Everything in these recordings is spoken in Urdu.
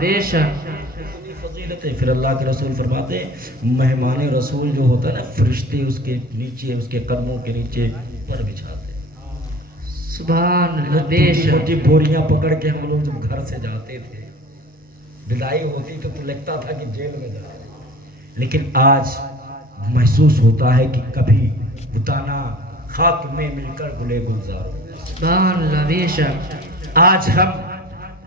بے شک فضیلت ہے. پھر اللہ کے رسول فرماتے ہیں مہمان رسول جو ہوتا ہے نا فرشتے اس کے نیچے اس کے قدموں کے نیچے پر بچھاتے ہیں. سبحان اللہ بے چھوٹی شک چھوٹی بوریاں پکڑ کے ہم لوگ جب گھر سے جاتے تھے بدائی ہوتی تو لگتا تھا کہ جیل میں جا رہے ہیں. لیکن آج محسوس ہوتا ہے کہ کبھی بتانا خاک میں مل کر گلے گلزار ہو. سبحان اللہ بے شک آج ہم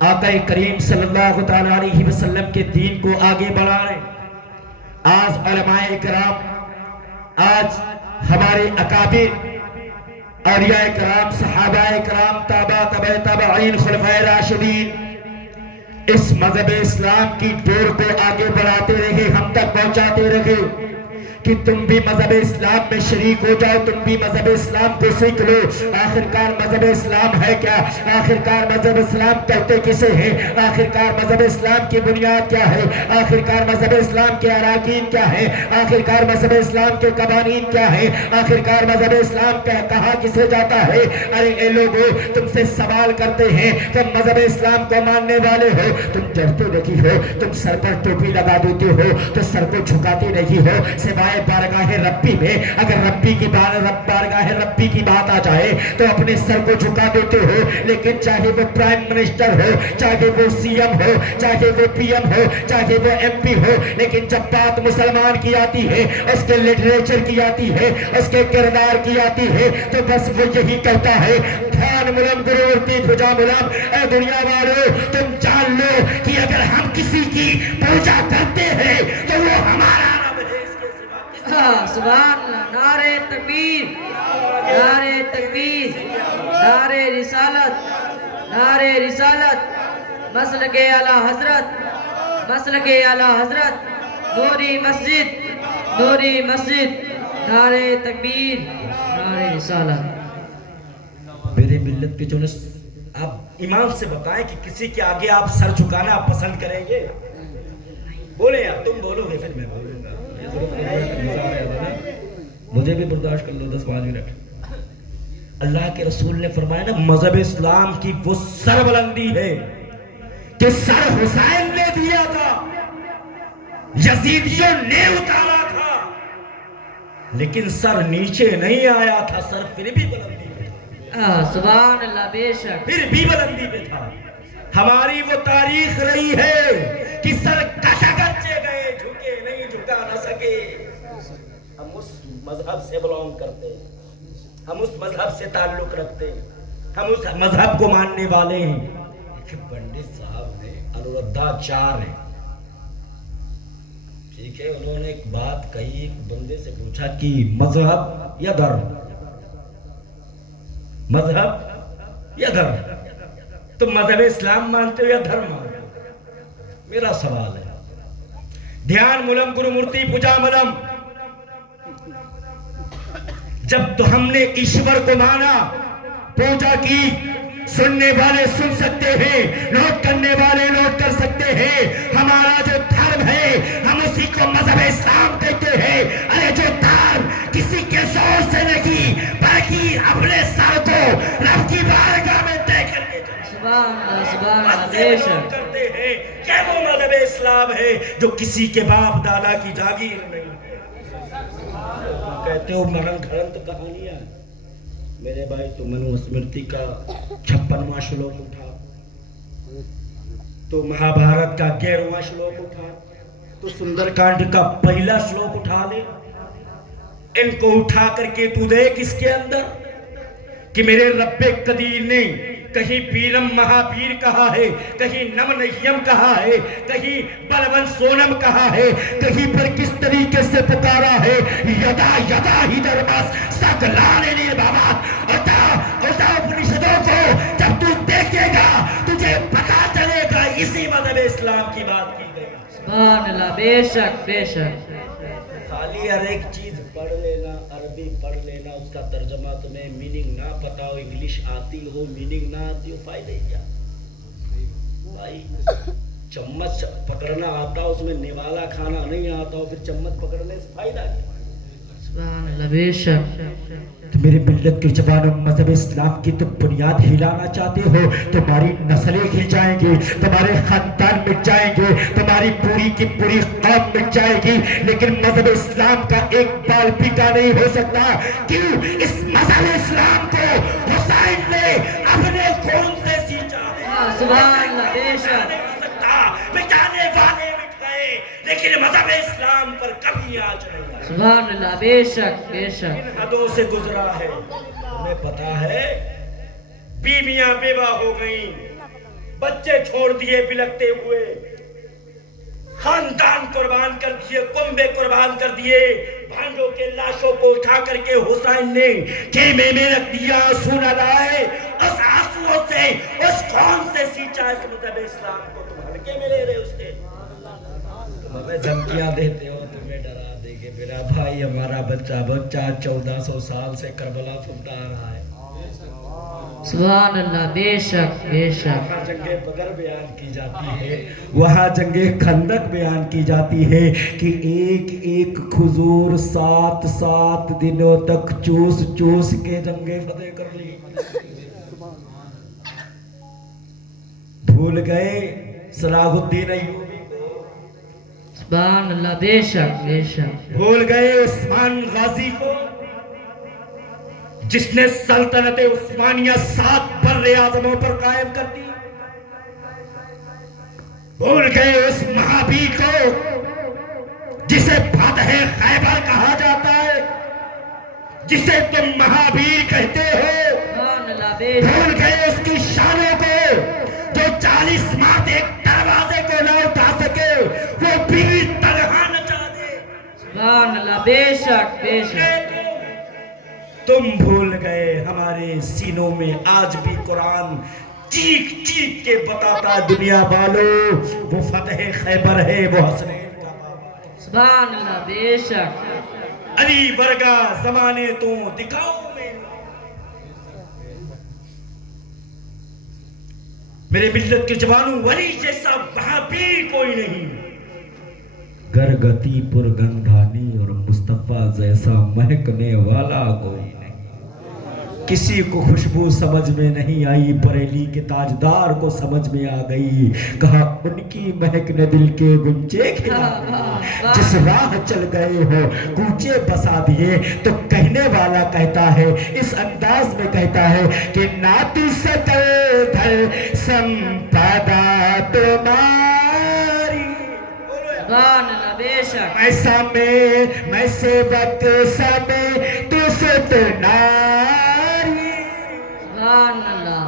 آقا کریم صلی اللہ تعالی علیہ وسلم کے دین کو آگے بڑھا رہے ہیں. آج علماء کرام آج ہمارے اکابر اولیاء کرام صحابہ کرام تابع تابعین خلفائے راشدین اس مذہب اسلام کی ڈور کو آگے بڑھاتے رہے ہم تک پہنچاتے رہے کہ تم بھی مذہب اسلام میں شریک ہو جاؤ تم بھی مذہب اسلام کو سیکھ لو. آخرکار مذہب اسلام ہے کیا؟ آخرکار مذہب اسلام کہتے کسے ہیں؟ آخرکار مذہب اسلام کی بنیاد کیا ہے؟ آخرکار مذہب اسلام کے اراکین کیا ہے؟ آخرکار مذہب اسلام کے قوانین کیا ہے؟ آخرکار مذہب اسلام کہا کسے جاتا ہے؟ ارے اے لوگو تم سے سوال کرتے ہیں تم مذہب اسلام کو ماننے والے ہو تم ڈرتے نہیں ہو تم سر پر ٹوپی لگا دیتے ہو تو سر کو جھکاتے نہیں ہو سوائے بارگاہ ربی میں. اگر ربی کی بارگاہ ربی کی بات آ جائے تو اپنے سر کو جھکا دیتے ہو. لیکن چاہے وہ پرائم منسٹر ہو چاہے وہ سی ایم ہو چاہے وہ پی ایم ہو چاہے وہ ایم پی ہو لیکن جب بات مسلمان کی آتی ہے اس کے لٹریچر کی آتی ہے اس کے کردار کی آتی ہے تو بس وہ یہی کہتا ہے دھیان ملم گروورتی بھجا ملم. اے دنیا والو تم جان لو کہ اگر ہم کسی کی پوجا کرتے ہیں تو وہ ہمارا رب ہے. اس کے سوا سبحان اللہ نعرہ تکبیر نعرہ تکبیر نعرہ رسالت مسلک اعلی حضرت نوری مسجد نعرہ تکبیر نعرہ رسالت. میرے ملت کے جو آپ امام سے بتائیں کہ کسی کے آگے آپ سر جھکانا آپ پسند کریں گے؟ بولیں آپ تم بولو گے پھر میں بولوں گا. مجھے بھی برداشت کر لو 10-5 منٹ. اللہ کے رسول نے فرمایا نا مذہب اسلام کی وہ سر بلندی ہے کہ سر حسین نے دیا تھا یزیدیوں نے اتارا تھا لیکن سر نیچے نہیں آیا تھا. سر پھر بھی بلندی پہ تھا. سبحان اللہ بے شک پھر بھی بلندی پہ تھا. ہماری وہ تاریخ رہی ہے کہ سر کٹا گچے گئے جھکے نہیں جھکا نہ سکے. ہم اس مذہب سے بلونگ کرتے ہیں ہم اس مذہب سے تعلق رکھتے ہیں ہم اس مذہب کو ماننے والے ہیں. پنڈت صاحب نے انورادھاچاریہ ہیں ٹھیک ہے انہوں نے ایک بات کہی ایک بندے سے پوچھا کہ مذہب یا دھرم مذہب یا دھرم تم مذہب اسلام مانتے ہو یا دھرم مانتے ہو؟ میرا سوال ہے. دھیان ملم گرو مورتی پوجا ملم جب تو ہم نے ایشور کو مانا پوجا کی سننے والے سن سکتے ہیں نوٹ کرنے والے نوٹ کر سکتے ہیں. ہمارا جو دھرم ہے ہم اسی کو مذہب اسلام کہتے ہیں. ارے جو دھرم کسی کے زور سے نہیں بلکہ اپنے سر کو رب کی بارگاہ میں دے کر کے سبحان اللہ بے شک کرتے ہیں کہ وہ مذہب اسلام ہے جو کسی کے باپ دادا کی جاگیر نہیں ہے. کہتے ہو مرن گھرنت کہانیاں میرے بھائی تو منو اسمرتی کا 56واں شلوک اٹھا تو مہا بھارت کا 11واں شلوک اٹھا تو سندر کانڈ کا پہلا شلوک اٹھا لے. ان کو اٹھا کر کے تو دیکھ اس کے اندر کہ میرے رب قدیر نے کہیں پیرم مہا پیر کہا ہے کہیں نم نیم کہا ہے کہیں بلون سونم کہا ہے کہیں پر کس طریقے سے پکارا ہے یدا یدا ہی درماس سکلانے نے بابا اٹھا اپنشدوں کو جب تو دیکھے گا تجھے پتا چلے گا اسی مذہب اسلام کی بات کی گئی. سبحان اللہ بے شک بے شک. خالی ہر ایک چیز پڑھ لینا عربی پڑھ لینا اس کا ترجمہ تمہیں میننگ نہ پتا ہو انگلش آتی ہو میننگ نہ آتی ہو فائدہ ہی کیا بھائی. چمچ پکڑنا آتا ہو اس میں نوالا کھانا نہیں آتا ہو پھر چمچ پکڑنے سے فائدہ کیا. سبحان اللہ بے شک تو میرے ملت کے جوانوں مذہب اسلام کی تو بنیاد ہلانا چاہتے ہو، تمہاری نسلیں گر جائیں گی، تمہارے خاندان مٹ جائیں گے، تمہاری پوری کی پوری قوم مٹ جائے گی، لیکن مذہب اسلام کا ایک بال پیٹا نہیں ہو سکتا۔ کیوں؟ اس مذہب اسلام کو حسین نے اپنے خون سے سینچا ہے۔ سبحان اللہ بے شک نہیں ہو سکتا، مٹانے والے مٹ گئے لیکن مذہب اسلام پر کبھی آج نہیں آیا۔ سبحان اللہ بے شک بے شک کن حدوں سے گزرا ہے ہمیں پتا ہے، بیویاں بیوہ ہو گئیں، بچے چھوڑ دیے بلکتے ہوئے، خاندان قربان کر دیے، کنبے قربان کر دیے، بھانڈوں کے لاشوں کو اٹھا کر کے حسین نے خیمے میں رکھ دیا، آنسو نہ لائے، اس آنسوؤں سے اس خون سے سینچا اس مذہب اسلام کو۔ تم ہلکے میں لے رہے اس کے، تم ہمیں دھمکیاں دیتے ہو، تمہیں ڈرا دے گے میرا بھائی، ہمارا بچہ 1400 سال سے کربلا سنتا آ رہا ہے۔ سبحان اللہ بے شک بے شک وہاں جنگ بدر بیان کی جاتی ہے، وہاں جنگ خندق بیان کی جاتی ہے کہ ایک ایک کھجور 7 دنوں تک چوس چوس کے جنگ فتح کر لی۔ بھول گئے صلاح الدین ایوبی کو، سبحان اللہ بے شک بے شک بھول گئے عثمان غازی کو جس نے سلطنت عثمانیہ 7 بر اعظموں پر قائم کر دی، بھول گئے اس مہابیر کو جسے فتح خیبر کہا جاتا ہے، جسے تم مہابیر کہتے ہو، سبحان اللہ بے شک بھول گئے اس کی شانوں کو جو 40 مرد ایک دروازے کو نہ اٹھا سکے، وہ بھی طرح نچا دے۔ سبحان اللہ بے شک بے شک تم بھول گئے ہمارے سینوں میں آج بھی قرآن چیخ چیخ کے بتاتا ہے دنیا والو، وہ فتح خیبر ہے، وہ حسنین کا بابا ہے۔ سبحان اللہ بے شک علی ورگا زمانے تو دکھاؤ میں، میرے ملت کے جوانوں، ولی جیسا وہاں بھی کوئی نہیں، گرگتی پرگندھانی اور مصطفیٰ جیسا مہکنے والا کوئی نہیں۔ کسی کو خوشبو سمجھ میں نہیں آئی، بریلی کے تاجدار کو سمجھ میں آ گئی، کہا ان کی مہک نے دل کے گنچے کھلا دی۔ جس راہ چل گئے ہو کوچے بسا دیے، تو کہنے والا کہتا ہے، اس انداز میں کہتا ہے کہ ناتی سکل دھر سمپدا تمہاری، سبحان اللہ بے شک ایسا میں سیوک سمے تو ستناری۔ سبحان اللہ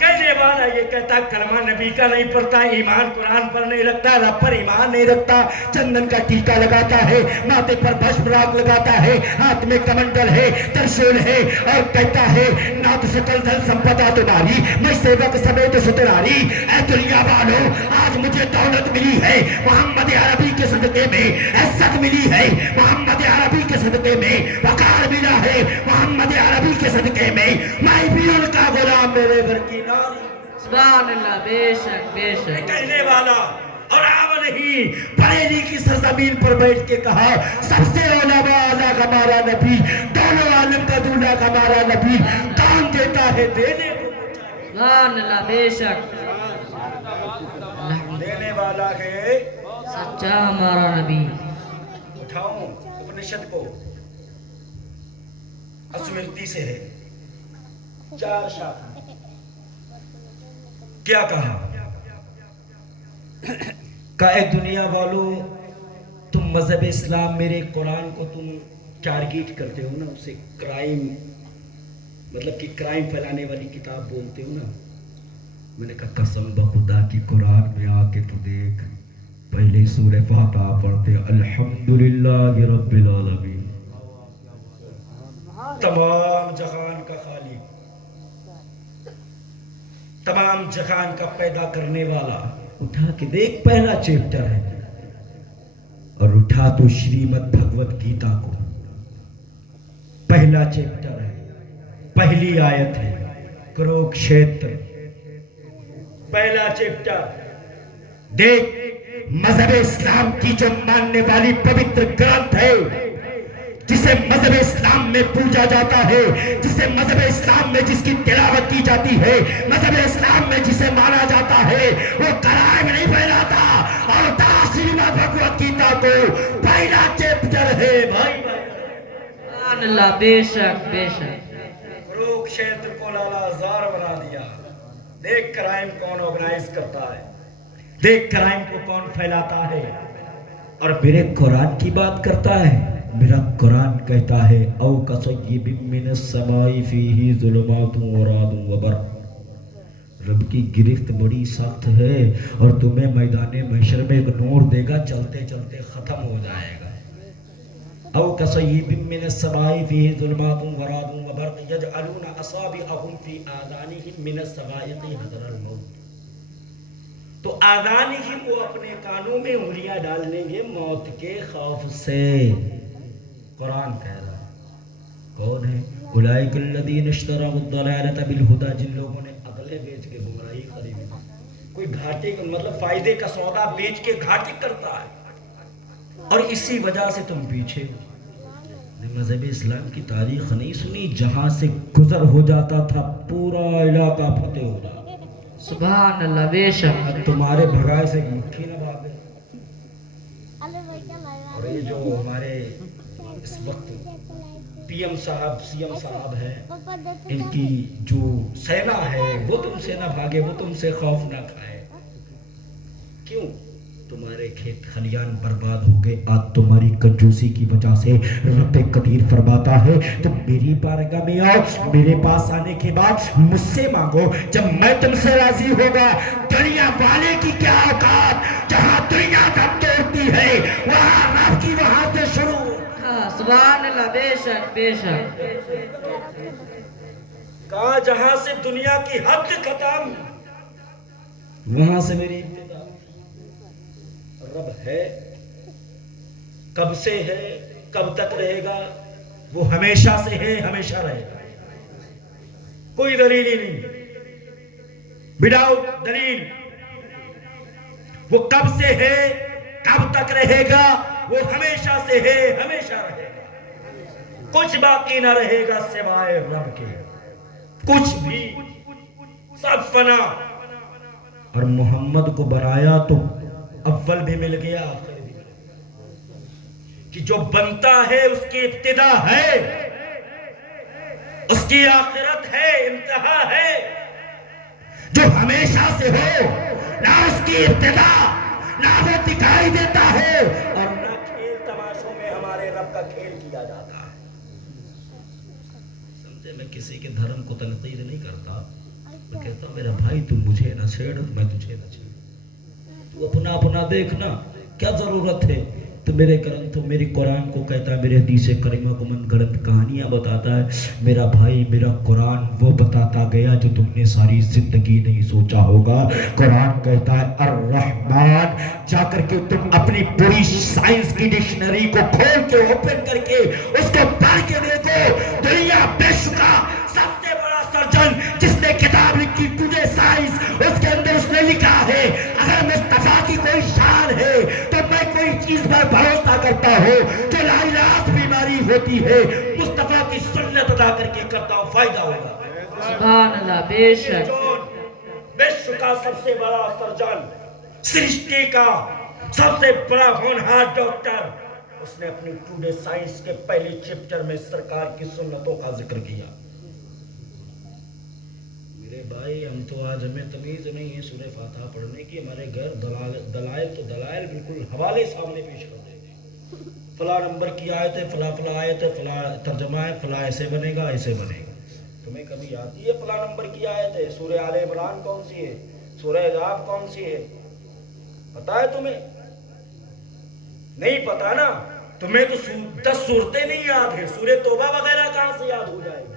کہنے والا یہ کہتا کلمہ نبی کا نہیں پڑھتا، ایمان قرآن پر نہیں رکھتا، رب پر ایمان نہیں رکھتا، چندن کا ٹیکا لگاتا ہے، ماتھے پر بھسم راگ لگاتا ہے، ہاتھ میں کمنڈل ہے، ترشول ہے، اور کہتا ہے نات سکل دھن سمپدا تمہاری، میں سیوک سمیت ستراری۔ اے دنیا والو، آج مجھے دولت ملی ہے محمد عربی کے صدقے میں، عزت ملی ہے محمد عربی کے صدقے میں، وقار ملا ہے محمد عربی کے صدقے میں، میں بھی ان کا غلام، میرے گھر کی ناری۔ سبحان اللہ بے شک بے شک کہنے والا اور آو نہیں، بریلی کی سرزمین پر بیٹھ کے کہا سب سے علماء اعلیٰ ہمارا نبی، دونوں عالم کا دولہ ہمارا نبی، دان دیتا ہے دینے کو، سبحان اللہ بے شک دینے والا ہے سچا ہمارا نبی۔ اٹھاؤں اپنشد کو، اسمرتی سے ہے، 4 شاخ کیا کہا؟ اے دنیا والو، تم مذہب اسلام میرے قرآن کو تم ٹارگیٹ کرتے ہو نا، اسے کرائم مطلب کہ کرائم پھیلانے والی کتاب بولتے ہو نا۔ میں نے کہا قسم بخدا کی قرآن میں آ کے تو دیکھ، پہلے سورہ فاتحہ پڑھتے الحمدللہ رب العالمین، تمام جہان کا خالق، تمام جہان کا پیدا کرنے والا، اٹھا کے دیکھ پہلا چیپٹر ہے، اور اٹھا تو شریمد بھگوت گیتا کو، پہلا چیپٹر ہے، پہلی آیت ہے، کروکشیتر، پہلا چیپٹر دیکھ، مذہب اسلام کی جو ماننے والی پوتر گرنتھ ہے، جسے مذہب اسلام میں پوجا جاتا ہے، جسے مذہب اسلام میں جس کی تلاوت کی جاتی ہے، مذہب اسلام میں جسے مانا جاتا ہے، وہ کرائم نہیں پھیلاتا، اور تاثیرہ بھگوت گیتا کو پہلا چیپٹر ہے بھائی۔ سبحان اللہ، بے شک بے شک۔ فروخ شیطر کو لالا زار بنا دیا۔ دیکھ کرائم کون آرگنائز کرتا ہے، دیکھ کرائم کو کون پھیلاتا ہے، اور میرے قرآن کی بات کرتا ہے۔ میرا قرآن کہتا ہے او کصیب من السماء فیہ ظلمات ورعد وبرق، رب کی گرفت بڑی سخت ہے، اور تمہیں میدان محشر میں ایک نور دے گا، چلتے چلتے ختم ہو جائے گا۔ او کصیب من السماء فیہ ظلمات ورعد وبرق یجعلون اصابعهم فی آذانہم من الصواعق حذر الموت، تو آذانہم، وہ اپنے کانوں میں انگلیاں ڈال لیں گے موت کے خوف سے۔ قرآن کہہ رہا کون ہے؟ اولئک الذین اشتروا الضلالۃ بالہدی، جن لوگوں نے عقلیں بیچ کے گمراہی خریدی۔ کوئی گھاٹے کا مطلب فائدے کا سودا بیچ کے گھاٹے کرتا ہے، اور اسی وجہ سے تم پیچھے ہو۔ مذہب اسلام کی تاریخ نہیں سنی؟ جہاں سے گزر ہو جاتا تھا پورا علاقہ فتح ہو جاتا۔ سبحان اللہ، بے شک۔ تمہارے بھگائے سے مکھی نہ بھاگے۔ اور یہ جو ہمارے اس وقت پی ایم صاحب، سی ایم صاحب ہیں، ان کی جو سینا ہے وہ تم سے نہ بھاگے، وہ تم سے خوف نہ کھائے۔ کیوں؟ تمہارے کھیت خلیان برباد ہو گئے آج تمہاری کنجوسی کی وجہ سے۔ رب قدیر فرماتا ہے تم میری بارگاہ میں آؤ، میرے پاس آنے کے بعد مجھ سے مانگو، جب میں تم سے راضی ہوگا۔ دنیا والے کی کیا اوقات، جہاں دنیا کا توڑتی ہے وہاں رب کی وہاں سے شروع۔ سبحان اللہ، بے شک بے شک۔ کہا جہاں سے دنیا کی حد ختم وہاں سے میری ابتدا۔ رب ہے، کب سے ہے، کب تک رہے گا، وہ ہمیشہ سے ہے، ہمیشہ رہے گا۔ کوئی دلیل ہی نہیں، وداؤٹ دلیل۔ وہ کب سے ہے، کب تک رہے گا، وہ ہمیشہ سے ہے، ہمیشہ رہے گا۔ کچھ باقی نہ رہے گا سوائے رب کے، کچھ بھی، سب فنا۔ اور محمد کو بنایا تو اول بھی مل گیا، آخر بھی مل گیا، کہ جو بنتا ہے اس کی ابتدا ہے، اس کی آخرت ہے، انتہا ہے۔ جو ہمیشہ سے ہو، نہ اس کی ابتدا، نہ وہ دکھائی دیتا ہے، اور نہ کھیل تماشوں میں ہمارے رب کا کھیل کیا جاتا ہے۔ سمجھے؟ میں کسی کے دھرم کو تنقید نہیں کرتا، میں کہتا ہوں میرا بھائی تم مجھے نہ چھیڑ، میں تجھے نہ چھیڑ، تو اپنا اپنا دیکھنا، کیا ضرورت ہے؟ تو میرے کرم تو میری قرآن کو کہتا ہے، میرے حدیث کریمہ کو من گڑت کہانیاں بتاتا ہے۔ میرا بھائی، میرا قرآن وہ بتاتا گیا جو تم نے ساری زندگی نہیں سوچا ہوگا۔ قرآن کہتا ہے الرحمن، جا کر کے تم اپنی پوری سائنس کی ڈکشنری کو کھول کے اوپن کر کے اس کو پڑھ کے دیکھو۔ دنیا بے شکا سب سے بڑا سرجن جس نے کتاب لکھی ٹوڈے سائنس، اس کے اندر اس نے لکھا ہے اگر مصطفیٰ کی کوئی شان ہے تو میں کوئی چیز پر بھروسہ کرتا ہوں جو لاعلاج بیماری ہوتی ہے، مصطفیٰ کی سنت ادا کر کے کرتا ہوں، فائدہ ہوگا۔ سبحان اللہ، بے شک۔ وشو کا سب سے بڑا سرجن، سرشٹی کا سب سے بڑا ہونہار ڈاکٹر، اس نے اپنی ٹوڈے سائنس کے پہلے چیپٹر میں سرکار کی سنتوں کا ذکر کیا۔ میرے بھائی، ہم تو آج ہمیں تمیز نہیں ہے سورہ فاتحہ پڑھنے کی، ہمارے گھر دلائل تو دلائل بالکل حوالے سامنے پیش کر دیتے ہیں، فلاں نمبر کی آیت ہے، فلاں فلاں آیت ہے، فلاں ترجمہ ہے، فلاں ایسے بنے گا، ایسے بنے گا۔ تمہیں کبھی آتی ہے فلاں نمبر کی آیت ہے؟ سورہ آل عمران کون سی ہے؟ سورہ احزاب کون سی ہے؟ پتا ہے تمہیں؟ نہیں پتا نا؟ تمہیں تو 10 سورتیں نہیں یاد ہیں، سورہ توبہ وغیرہ کہاں سے یاد ہو جائے گی؟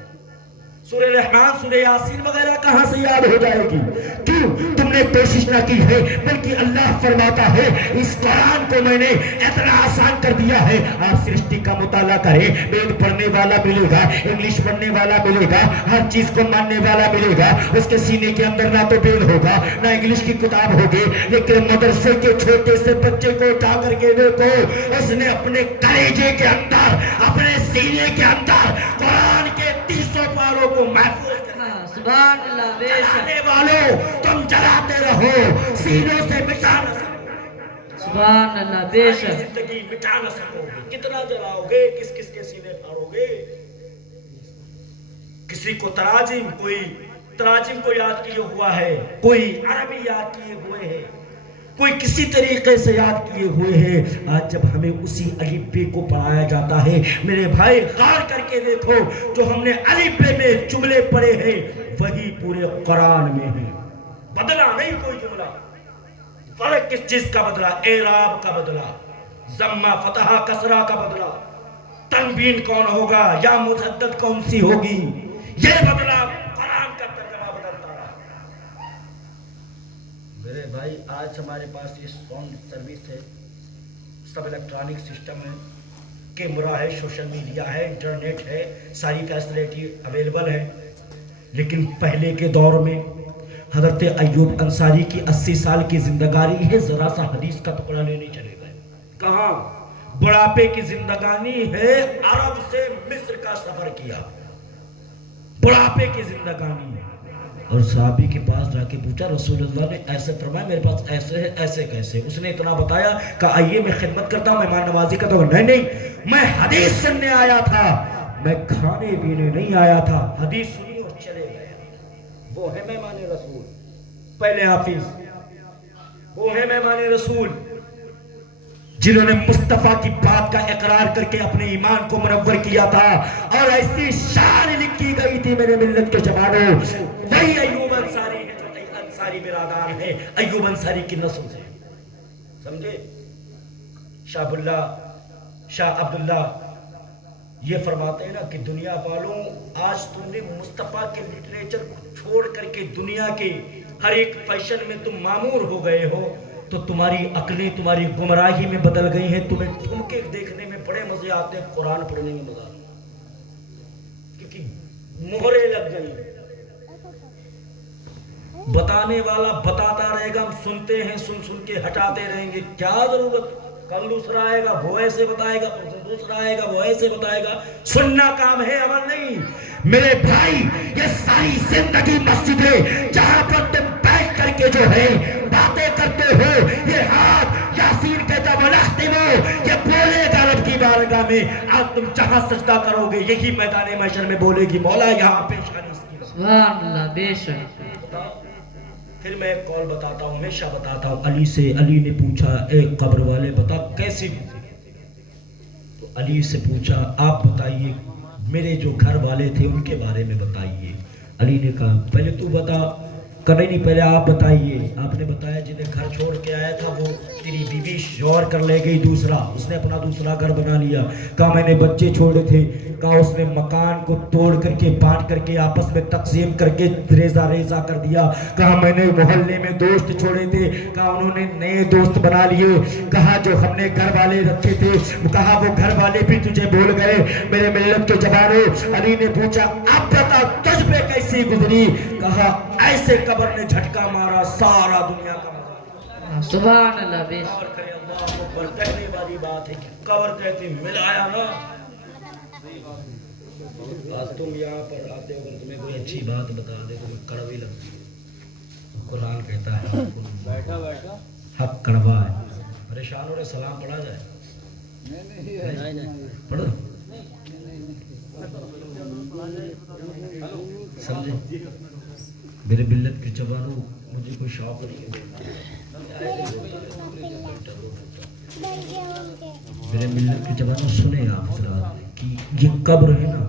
سورہ رحمان سورہ یاسین وغیرہ کہاں سے یاد ہو جائے گی؟ کیوں تم نے کوشش نہ کی ہے؟ بلکہ اللہ فرماتا ہے اس قرآن کو میں نے اتنا آسان کر دیا ہے، آپ سرشٹی کا مطالعہ کریں، وید پڑھنے والا ملے گا، انگلش پڑھنے والا ملے گا، ہر چیز کو ماننے والا ملے گا، اس کے سینے کے اندر نہ تو وید ہوگا نہ انگلش کی کتاب ہوگی، لیکن مدرسے کے چھوٹے سے بچے کو اٹھا کر کے دیکھو، اس نے اپنے کلیجے کے اندر، اپنے سینے کے اندر قرآن کے 300 پاروں کو محفوظ کرنا۔ سبحان اللہ، بے شک۔ جلانے والوں تم جلاتے رہو، سینوں سے مٹا نہ سکو۔ سبحان اللہ، بے ساری شک۔ زندگی مٹا نہ سکو گے، کتنا جلاؤ گے، کس کس کے سینے پھاڑو گے؟ کسی کو تراجم، کوئی تراجم کو یاد کیے ہوا ہے، کوئی عربی یاد کیے ہوئے ہیں، کوئی کسی طریقے سے یاد کیے ہوئے ہیں۔ آج جب ہمیں اسی الف بے کو پڑھایا جاتا ہے، میرے بھائی غور کر کے دیکھو، جو ہم نے الف بے میں جملے پڑھے ہیں وہی پورے قرآن میں ہیں، بدلا نہیں کوئی جملہ۔ فرق کس چیز کا بدلا؟ اعراب کا بدلا، ضمہ فتحہ کسرہ کا بدلا، تنوین کون ہوگا یا مشدد کون سی ہوگی، یہ بدلا، قرآن کا ترجمہ بدلتا رہا۔ میرے بھائی آج ہمارے پاس یہ ساؤنڈ سروس ہے، سب الیکٹرانک سسٹم ہے، کیمرہ ہے، سوشل میڈیا ہے، انٹرنیٹ ہے، ساری فیسلٹی اویلیبل ہے، لیکن پہلے کے دور میں حضرت ایوب انصاری کی 80 سال کی زندگانی ہے، ذرا سا حدیث کا ٹکڑا لینے چلے گئے۔ کہاں؟ بڑھاپے کی زندگانی ہے، عرب سے مصر کا سفر کیا، بڑھاپے کی زندگانی ہے۔ اور صحابی کے پاس جا کے پوچھا، رسول اللہ نے ایسے فرمایا، میرے پاس ایسے ہے، ایسے کیسے؟ اس نے اتنا بتایا کہ آئیے میں خدمت کرتا ہوں، مہمان نوازی کرتا ہوں۔ نہیں، میں حدیث سننے آیا تھا، میں کھانے پینے نہیں آیا تھا۔ حدیث سنی اور چلے گئے۔ وہ ہے مہمان رسول، پہلے حافظ، وہ ہے مہمان رسول جنہوں نے مصطفیٰ کی بات کا اقرار کر کے اپنے ایمان کو منور کیا تھا، اور ایسی شان لکھی گئی تھی میرے ملت کے جوانوں، وہی ایوب انصاری ہے جو انصاری برادر ہے، ایوب انصاری کی نسل سے، سمجھے؟ شاہ عبداللہ یہ فرماتے ہیں نا کہ دنیا والوں، آج تم نے مصطفیٰ کے لٹریچر کو چھوڑ کر کے دنیا کے ہر ایک فیشن میں تم معمور ہو گئے ہو، تو تمہاری عقلیں تمہاری گمراہی میں بدل گئی ہیں، تمہیں ٹھمکے دیکھنے میں بڑے مزے آتے ہیں، قرآن پڑھنے میں مزہ آتا ہے، کیونکہ مہرے لگ گئی۔ بتانے والا بتاتا رہے گا، ہم سنتے ہیں، سن کے ہٹاتے رہیں گے، کیا ضرورت؟ کل دوسرا آئے گا وہ ایسے بتائے گا، دوسرا آئے گا وہ ایسے بتائے گا، سننا کام ہے، عمل نہیں۔ میرے بھائی یہ ساری زندگی مسجد ہے جہاں پر تم بیٹھ کر کے جو ہے باتیں کرتے ہو، یہ ہاتھ یاسین کہتا ونختمو، یہ بولے گا رب کی بارگاہ میں، آج تم جہاں سجدہ کرو گے یہی میدان محشر میں بولے گی، مولا یہاں پیشانی اس کی۔ سبحان اللہ، بے شک۔ پھر میں ایک قول بتاتا ہوں، ہمیشہ بتاتا ہوں، علی سے، علی نے پوچھا اے قبر والے بتا کیسی گزری؟ تو علی سے پوچھا آپ بتائیے، میرے جو گھر والے تھے ان کے بارے میں بتائیے۔ علی نے کہا پہلے تو بتا، کبھی نہیں، پہلے آپ بتائیے۔ آپ نے بتایا جنہیں گھر چھوڑ کے آیا تھا وہ تیری بیوی شور کر لے گئی دوسرا، اس نے اپنا دوسرا گھر بنا لیا۔ کہا میں نے بچے چھوڑے تھے، کہا اس نے مکان کو توڑ کر کے بانٹ کر کے آپس میں تقسیم کر کے ریزہ ریزہ کر دیا۔ کہا میں نے محلے میں دوست چھوڑے تھے، کہا انہوں نے نئے دوست بنا لیے۔ کہا جو ہم نے گھر والے رکھے تھے، کہا وہ گھر والے بھی تجھے بھول گئے۔ میرے ملت کے جوانوں، علی نے پوچھا اب بتا تجھ پہ کیسی گزری؟ کہا ایسے قبر نے جھٹکا مارا سارا دنیا کا مزہ۔ سبحان اللہ، بے شک۔ اور کرے اللہ اکبر، کہنے والی بات ہے کہ قبر کہتی ملایا نا۔ آج تم یہاں پر آتے ہو، اگر تمہیں کوئی اچھی بات بتا دے تو کڑوی لگتی ہے۔ قرآن کہتا ہے حق کڑوا ہے۔ پریشان ہو رہے، سلام پڑھا جائے؟ پڑھو، سمجھے؟ میرے ملت کے جوانوں، مجھے کوئی شوق نہیں ہے، میرے ملت کے جوانوں سنیں آپ حضرات کہ یہ قبر ہے نا،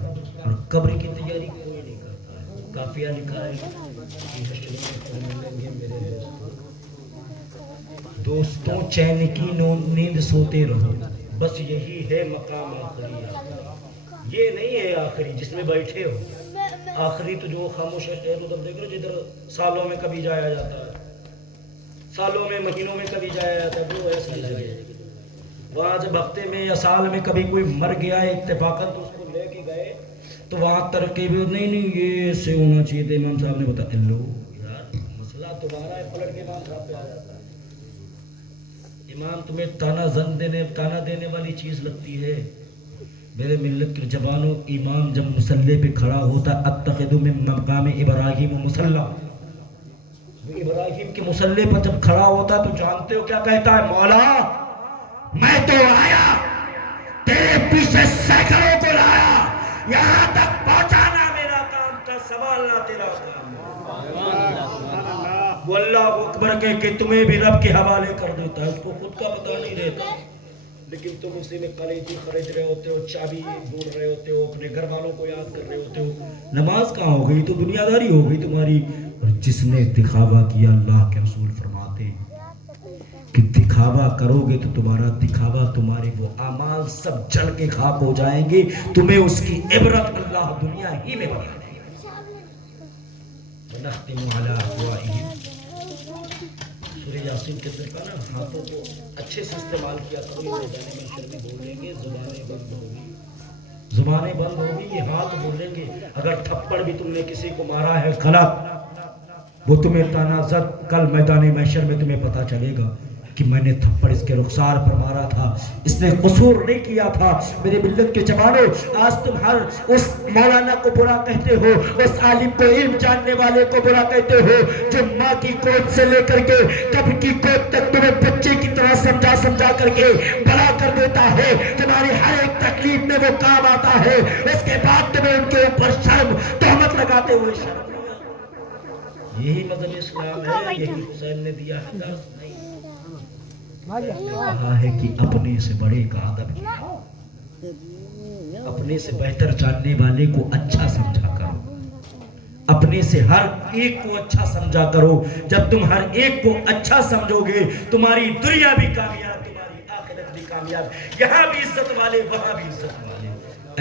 اور قبر کی تیاری کوئی نہیں کرتا ہے۔ کافیہ لکھا ہے کہ حشر میں ملیں گے میرے دوستوں، چین کی نیند سوتے رہو، بس یہی ہے مقام آخری۔ یہ نہیں ہے آخری جس میں بیٹھے ہو، آخری تو جو خاموش ہے ادھر دیکھ لو جدھر سالوں میں کبھی جایا جاتا ہے، سالوں میں مہینوں میں کبھی جایا جاتا ہے، وہ ایسی جگہ ہے۔ وہاں جب ہفتے میں یا سال میں کبھی کوئی مر گیا ہے اتفاقاً تو اس کو لے کے گئے تو وہاں ترقی بھی نہیں یہ ایسے ہونا چاہیے تھا، امام صاحب نے بتایا لو یار مسئلہ تمہارا ہے، پلٹ کے امام صاحب پہ آ جاتا ہے۔ امام تمہیں تانا دینے والی چیز لگتی ہے؟ میرے ملت کے جوانوں، امام جب مصلی پہ کھڑا ہوتا اتخذ من مقام ابراہیم مصلی، ابراہیم کے مصلی پر جب کھڑا ہوتا تو جانتے ہو کیا کہتا ہے؟ مولا میں تو آیا تیرے پیچھے سینکڑوں کو لایا، یہاں تک پہنچانا میرا کام تھا، سنبھالنا تیرا کام۔ وہ اللہ اکبر کہہ کے تمہیں بھی رب کے حوالے کر دیتا ہے، اس کو خود کا پتہ نہیں رہتا، لیکن تم اسی میں کلیجی خرید رہے ہوتے ہو، چابی ڈھونڈ رہے ہوتے ہو، اپنے گھر والوں کو یاد کر رہے ہوتے ہو۔ نماز کہاں ہو گئی؟ تو دنیا داری ہو گئی تمہاری۔ اور جس نے دکھاوا کیا، اللہ کے رسول فرماتے ہیں کہ دکھاوا کرو گے تو تمہارا دکھاوا، تمہارے وہ اعمال سب جل کے خاک ہو جائیں گے، تمہیں اس کی عبرت اللہ دنیا ہی میں بنا دے گا۔ وَنَخْتِمُ عَلَىٰ أَفْوَاهِهِمْ، سورہ یاسین کے اندر کہا نا ہاتھوں کو اچھے سے استعمال کیا کرو، یہ میدان محشر میں بولیں گے، زبانیں بند ہوگی، زبانیں بند ہوگی، یہ ہاتھ بولیں گے۔ اگر تھپڑ بھی تم نے کسی کو مارا ہے غلط، وہ تمہیں تانا زد کل میدان محشر میں تمہیں پتا چلے گا کہ میں نے تھپڑ اس کے رخسار پر مارا تھا، اس نے قصور نہیں کیا تھا۔ میرے ملت کے جوانوں، آج تم ہر اس مولانا کو برا کہتے ہو، اس عالم کو، علم جاننے والے کو برا کہتے ہو، جو ماں کی گود سے لے کر کے قبر کی گود تک تمہیں بچے کی طرح سمجھا کر کے بڑا کر دیتا ہے، تمہاری ہر ایک تکلیف میں وہ کام آتا ہے، اس کے بعد تمہیں ان کے اوپر شرم تہمت لگاتے ہوئے شرم۔ یہی مذہب اسلام ہے، یہی حسین نے دیا ہے درس نہیں۔ کہا ہے کہ اپنے سے بڑے کا ادب کیا، اپنے سے بہتر جاننے والے کو اچھا سمجھا کرو، اپنے سے ہر ایک کو اچھا سمجھا کرو۔ جب تم ہر ایک کو اچھا سمجھو گے، تمہاری دنیا بھی کامیاب، تمہاری آخرت بھی کامیاب، یہاں بھی عزت والے، وہاں بھی عزت والے۔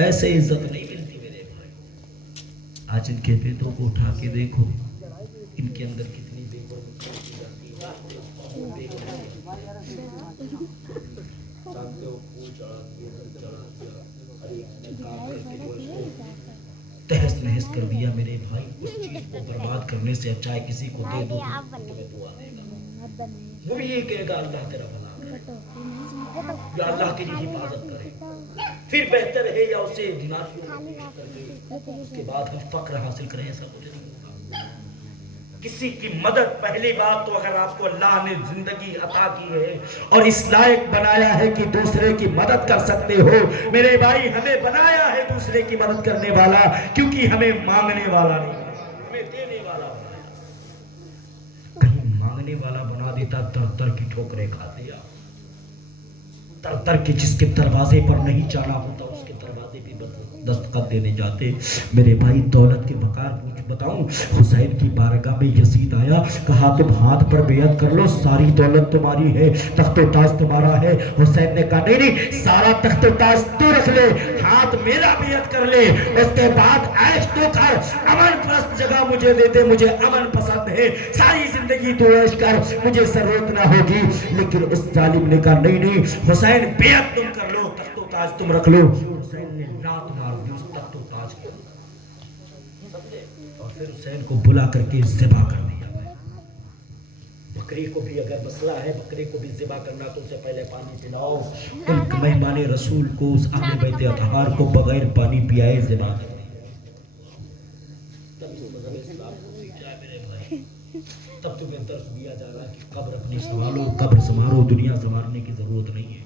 ایسے عزت نہیں ملتی میرے بھائی۔ آج ان کے بیٹوں کو اٹھا کے دیکھو، ان کے اندر کتنی بے پردگی کی جاتی ہے۔ جانتے ہو پھول چڑھا دیا، ہر ایک نے کام کر کے جو اس کو تہس نہس کر دیا۔ میرے بھائی اس چیز کو برباد کرنے سے اچھا ہے کسی کو دے دو، تمہیں دعا دے گا، وہ بھی یہ کہے گا اللہ تیرا بھلا کرے، یا اللہ تیری حفاظت کرے۔ پھر بہتر ہے یا اسے دیناریوں میں پیش کر دے، اس کے بعد ہم فقر حاصل کریں، ایسا کچھ نہیں ہوگا۔ کسی کی مدد، پہلی بات تو اگر آپ کو اللہ نے زندگی عطا کی ہے اور اس لائق بنایا ہے کہ دوسرے کی مدد کر سکتے ہو، میرے بھائی ہمیں بنایا ہے دوسرے کی مدد کرنے والا، کیونکہ ہمیں مانگنے والا نہیں، ہمیں دینے والا بنایا۔ کہیں مانگنے والا بنا دیتا، در در کی ٹھوکریں کھاتے آپ، در در کے جس کے دروازے پر نہیں جانا ہوتا اس کے دروازے بھی دستخط دینے جاتے۔ میرے بھائی دولت کے وقار بتاؤں، حسین کی بارگاہ میں یزید آیا، کہا تم ہاتھ پر بیعت کر لو، ساری دولت تمہاری ہے، تخت و تاج تمہارا ہے۔ حسین نے کہا نہیں نہیں، سارا تخت و تاج تو رکھ لے، ہاتھ میرا بیعت کر لے، اس کے بعد عیش تو کر، امن پرست جگہ مجھے دے دے، مجھے امن پسند ہے، ساری زندگی تو عیش کر، مجھے ضرورت نہ ہوگی۔ لیکن اس ظالم نے کہا نہیں نہیں حسین، بیعت تم کر لو، تخت و تاج تم رکھ لو۔ حسین نے لات مار دی اس تخت و تاج کو، اور پھر حسین کو بلا کر کے ذبح کر دیا۔ بکری کو بھی اگر مسئلہ ہے، بکری کو بھی ذبح کرنا تو اسے پہلے پانی پلاؤ۔ ان مہمان رسول کو، اس اہل بیت اطہار کو بغیر پانی پیائے ذبح کر دیا۔ تب اس مذہب اسلام کو سیکھا ہے میرے بھائی، تب تمہیں درس دیا جا رہا ہے کہ قبر اپنی سنبھالو، قبر سنبھالو، دنیا سنبھالنے کی ضرورت نہیں ہے۔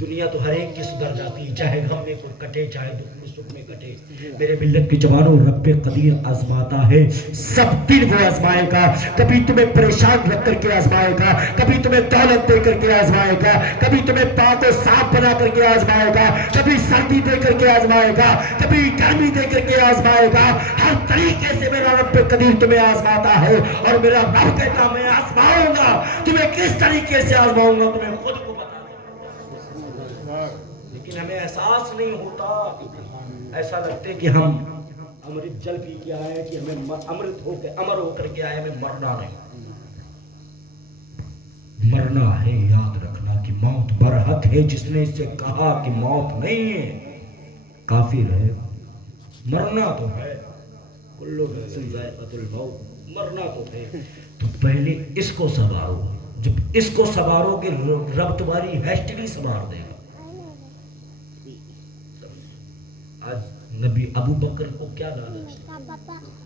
دنیا تو ہر ایک کی سدھر جاتی ہے، چاہے غم میں کوئی کٹے، چاہے دکھ میں سکھ میں کٹے۔ میرے ملت کے جوانوں، رب قدیر آزماتا ہے، سب دن وہ آزمائے گا، کبھی تمہیں پریشان رکھ کر کے آزمائے گا، کبھی تمہیں دولت دے کر کے آزمائے گا، کبھی تمہیں پاک و صاف بنا کر کے آزمائے گا، کبھی سردی دے کر کے آزمائے گا، کبھی گرمی دے کر کے آزمائے گا۔ ہر طریقے سے میرا رب قدیر تمہیں آزماتا ہے، اور میرا رب کہتا میں آزماؤں گا، تمہیں کس طریقے سے آزماؤں گا تمہیں خود کو بتا، لیکن ہمیں احساس نہیں ہوتا، ایسا لگتے کہ ہم امرت جل پی کے آئے کہ ہمیں امرت ہو کے امر ہو کر کے آئے، ہمیں مرنا نہیں، مرنا ہے۔ یاد رکھنا کہ موت برحق ہے، جس نے اس سے کہا کہ موت نہیں ہے کافر ہے۔ مرنا تو ہے، کلو نفس ذائقۃ الموت، مرنا تو ہے۔ تو پہلے اس کو سنوارو، جب اس کو سنوارو گے رب تمہاری ہسٹری سنوار دے گا۔ آج نبی ابو بکر کو کیا لالچ تھا،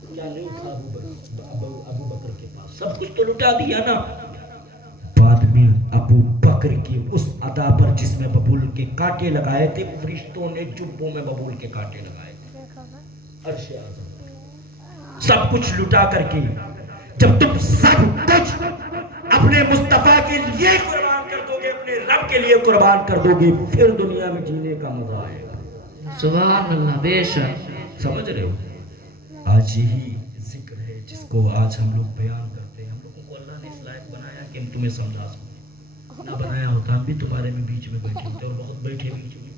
کیا نہیں تھا ابو بکر کے پاس، سب کچھ تو لٹا دیا نا۔ بعد میں ابو بکر کی اس ادا پر جس میں ببول کے کانٹے لگائے تھے، فرشتوں نے جبوں میں ببول کے کانٹے لگائے تھے، عرش اعظم سب کچھ لٹا کر کے جب تم سب کچھ اپنے مصطفیٰ کے لیے قربان کر دو گے، اپنے رب کے لیے قربان کر دو گے، پھر دنیا میں جینے کا مزہ آئے گا۔ سبحان اللہ، بے شک۔ سمجھ رہے ہو؟ آج یہی ذکر ہے جس کو آج ہم لوگ بیان کرتے ہیں۔ ہم لوگوں کو اللہ نے اس لائق بنایا کہ ہم تمہیں سمجھا سکیں، نہ بنایا ہوتا ہم بھی تمہارے میں بیچ میں بیٹھے ہوتے اور بہت بیٹھے بیچ میں۔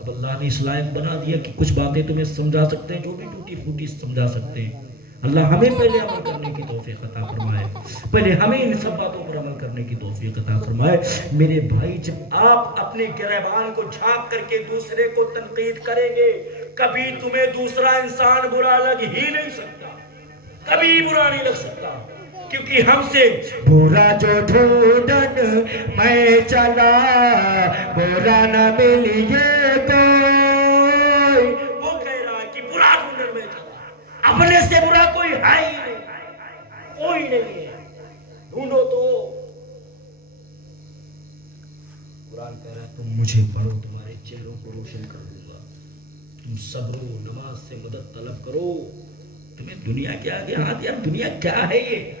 اب اللہ نے اس لائق بنا دیا کہ کچھ باتیں تمہیں سمجھا سکتے ہیں، جو بھی ٹوٹی پھوٹی سمجھا سکتے ہیں۔ اللہ ہمیں پہلے عمل کرنے کی توفیق عطا فرمائے، پہلے ہمیں ان سب باتوں پر عمل کرنے کی توفیق عطا فرمائے۔ میرے بھائی، جب آپ اپنے گریبان کو جھانک کر کے دوسرے کو تنقید کریں گے، کبھی تمہیں دوسرا انسان برا لگ ہی نہیں سکتا، کبھی برا نہیں لگ سکتا، کیونکہ ہم سے برا جو ڈھونڈن میں چلا، برا نہ ملیے کوئی، وہ کہہ رہا ہے کہ برا ڈھونڈن میں چلا، اپنے سے برا کوئی ہے ہی نہیں، کوئی نہیں ہے، ڈھونڈو تو۔ قرآن کہہ رہا ہے تم مجھے پڑھو، تمہارے چہروں کو روشن کر دوں گا، تم صبر و نماز سے مدد طلب کرو، تمہیں دنیا کے آگے ہاتھ، یار دنیا کیا ہے یہ،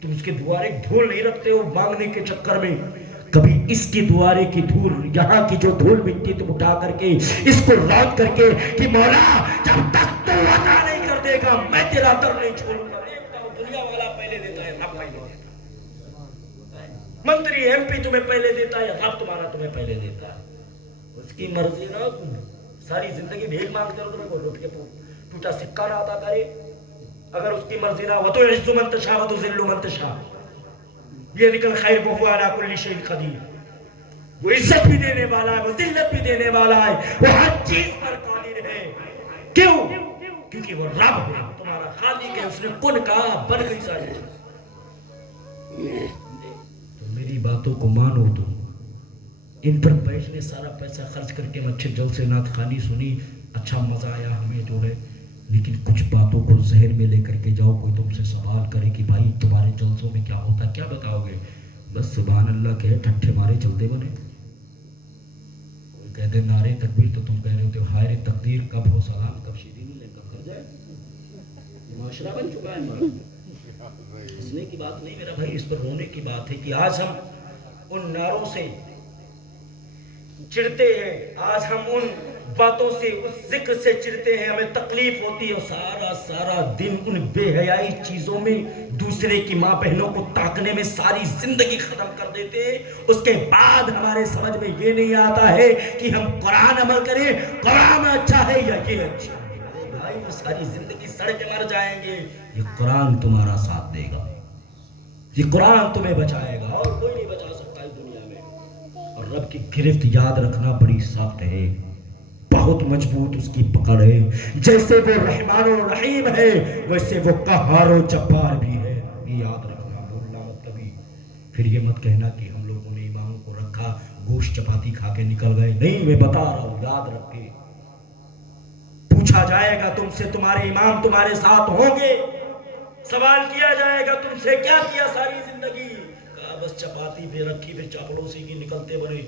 تم اس کے دوارے دھول نہیں رکھتے ہو مانگنے کے چکر میں، کبھی اس کی دوارے کی دھول، یہاں کی جو دھول مٹی تم اٹھا کر کے اس کو لوٹ کر کے کہ مولا جب تک تو عطا نہیں کر دے گا میں تیرا در نہیں چھوڑوں گا۔ دیکھتا ہوں دنیا والا پہلے دیتا ہے، رب پہلے دیتا ہے، منتری ایم پی تمہیں پہلے دیتا ہے، رب تمہارا تمہیں پہلے دیتا ہے، اس کی مرضی نہ ساری زندگی بھیک مانگتے رہو، تمہیں کوئی لوٹ کے ٹوٹا سکہ نہ عطا کرے، اگر اس کی مرضی نہ ہو تو عز من تشاء و تذل من تشاء، یہ نکل خیر وہو علی کل شیء قدیر، وہ عزت بھی دینے والا ہے، وہ ذلت بھی دینے والا ہے، وہ ہر چیز پر قادر ہے۔ کیوں؟ کیونکہ وہ رب ہے، تمہارا خالق ہے، اس نے کن کہا بن گئی ساری چیز۔ تو میری باتوں کو مانو، تو ان پر بیٹھنے سارا پیسہ خرچ کر کے اچھے جلسے نعت خوانی سنی، اچھا مزہ آیا ہمیں جو ہے، لیکن کچھ باتوں کو ذہن میں لے کر کے جاؤ۔ کوئی تم سے سوال کرے کہ بھائی تمہارے جلسوں میں کیا ہوتا ہے، کیا بتاؤ گے؟ بس سبحان اللہ کہے، ٹھٹھے مارے چلتے بنے۔ کوئی کہتے نعرے تکبیر، تو تم کہہ رہے ہوتے ہائے تقدیر، کب ہو سلام، کب شیدی ملے، کب کر جائے، معاشرہ بن چکا ہے ہمارا۔ ہنسنے کی بات نہیں میرا بھائی، اس پر رونے کی بات ہے کہ آج ہم ان نعروں سے چڑھتے ہیں، آج ہم ان باتوں سے، اس ذکر سے چڑھتے ہیں، ہمیں تکلیف ہوتی ہے، سارا دن ان بے حیائی چیزوں میں دوسرے کی ماں بہنوں کو تاکنے میں ساری زندگی ختم کر دیتے ہیں۔ اس کے بعد ہمارے سمجھ میں یہ نہیں آتا ہے کہ ہم قرآن عمل کریں، قرآن اچھا ہے یا یہ اچھا ہے۔ بھائی وہ ساری زندگی سڑ کے مر جائیں گے، یہ قرآن تمہارا ساتھ دے گا، یہ قرآن تمہیں بچائے گا، اور کوئی نہیں بچا سکتا اس دنیا میں۔ اور رب کی گرفت یاد رکھنا بڑی سخت ہے، بہت مضبوط اس کی پکڑ ہے، جیسے وہ رحمان و رحیم ہے ویسے وہ قہار و جبار بھی ہے، یہ یاد رکھنا، بھولنا مت کبھی۔ پھر یہ مت کہنا کہ ہم لوگوں نے اماموں کو رکھا، گوشت چپاتی کھا کے نکل گئے، نہیں، میں بتا رہا ہوں، یاد رکھے، پوچھا جائے گا تم سے، تمہارے امام تمہارے ساتھ ہوں گے، سوال کیا جائے گا تم سے کیا کیا ساری زندگی، کہا بس چپاتی پہ رکھی، پھر چاپڑوسی کی نکلتے بنے،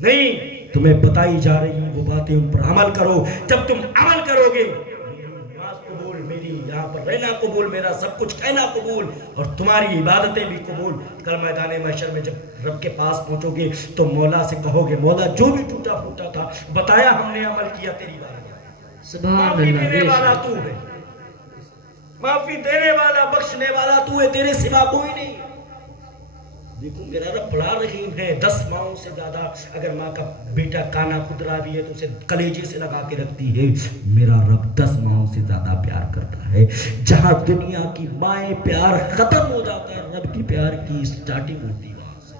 نہیں، تمہیں بتائی جا رہی وہ باتیں، ان پر عمل کرو۔ جب تم عمل کرو گے، میری نماز قبول، میری یہاں پر رہنا قبول، میرا سب کچھ کہنا قبول، اور تمہاری عبادتیں بھی قبول۔ کل میدان محشر میں جب رب کے پاس پہنچو گے تو مولا سے کہو گے مولا جو بھی ٹوٹا پھوٹا تھا بتایا، ہم نے عمل کیا تیری بات، معافی دینے والا تو ہے، معافی دینے والا بخشنے والا تو ہے، تیرے سوا کوئی نہیں۔ دیکھو میرا رب بڑا رحیم ہے. 10 ماہوں سے زیادہ اگر ماں کا بیٹا کانا خدرا بھی ہے تو اسے کلیجے سے لگا کے رکھتی ہے. میرا رب 10 ماہوں سے زیادہ پیار کرتا ہے. جہاں دنیا کی مائیں پیار ختم ہو جاتا ہے رب کی پیار کی سٹارٹنگ ہوتی ہے وہاں سے.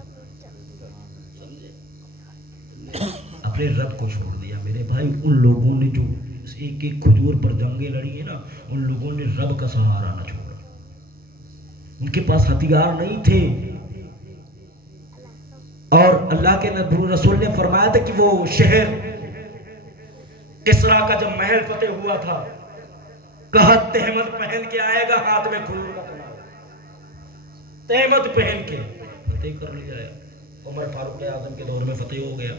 اپنے رب کو چھوڑ دیا میرے بھائی. ان لوگوں نے جو ایک ایک کھجور پر جنگیں لڑی ہیں نا, ان لوگوں نے رب کا سہارا نہ چھوڑا. ان کے پاس ہتھیار نہیں تھے, اور اللہ کے رسول نے فرمایا تھا کہ وہ شہر کسرا کا جب محل فتح ہوا تھا, کہا تہمت پہن کے آئے گا, ہاتھ میں کھجور رکھنا. تہمت پہن کے فتح کر لیا ہے. عمر فاروق اعظم کے دور میں فتح ہو گیا,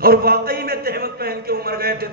اور واقعی میں تہمت پہن کے عمر گئے تھے.